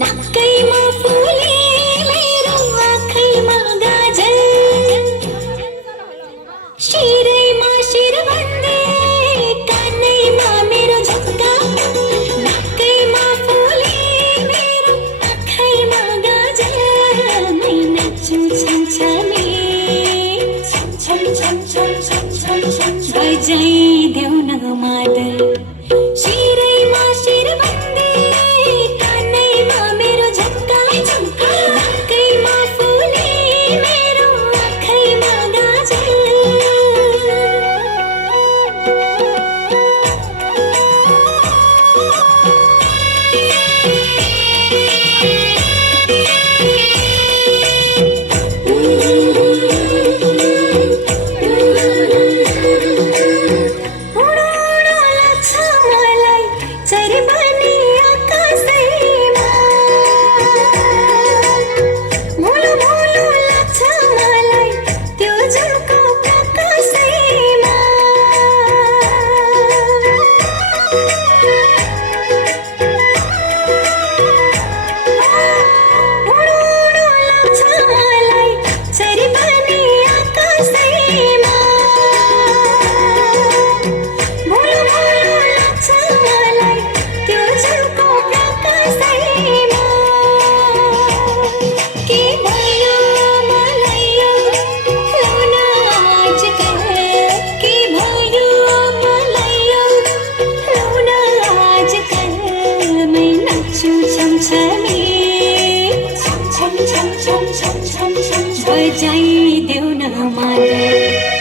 नाकैमा फुले मेरो आँखैमा गाजल शिरैमा शिरबन्दी कानैमा मेरो झुम्का नाकैमा फुले मेरो आँखैमा गाजल मै नाच्छु छमछमी छम छम छम छम छम छम बजाइदेऊ न मादल शिरैमा शिरबन्दी कानैमा मेरो झुम्का नाकैमा फुले मेरो आँखैमा गाजल बजाइदेऊ न मादल